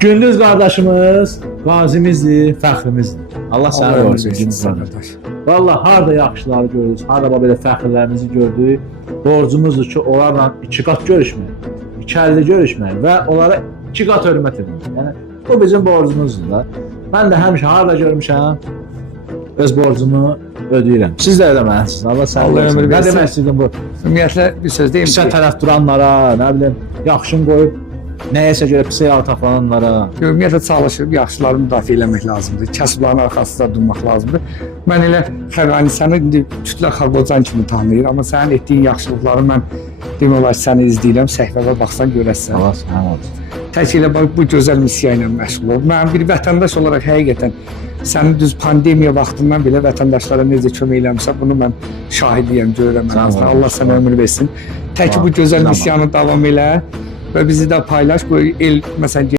Gündüz qardaşımız qazimizdir, fəxrimizdir. Allah səni olsun. Vallahi harda yaxşıları görürüz, harda belə fəxrlərimizi gördük. Borcumuzdur ki, onlarla iki qat görüşmək, iki əlli görüşmək və onlara iki qat hörmət etmək. Yəni bu bizim borcumuzdur da. Mən də həmişə harda görmüşəm, öz borcumu ödəyirəm. Siz də ödəməlisiniz. Allah səni olsun. Nə demək istədim bu? Ümumiyyətlə bir söz deyim Pisə ki, tərəf duranlara, nə bilim, yaxşını qoyub nəyəsə görə pisə yağ tapılanlara. ümumiyyətlə çalışıb yaxşıları müdafiə eləmək lazımdır. Kasıbların arxasında durmaq lazımdır. Mən elə Xəqani səni indi kütlə xalqocan kimi tanıyır, amma sənin etdiyin yaxşılıqları mən demək olar səni izləyirəm, səhifəyə baxsan görəsən. Allah səni olsun. Tək elə bu gözəl missiya ilə məşğul ol. Mən bir vətəndaş olaraq həqiqətən sənin düz pandemiya vaxtından belə vətəndaşlara necə kömək eləmişsən, bunu mən şahidliyəm, görürəm. Allah sənə ömür versin. Tək bu gözəl missiyanı davam elə və bizi də paylaş. Bu el məsələn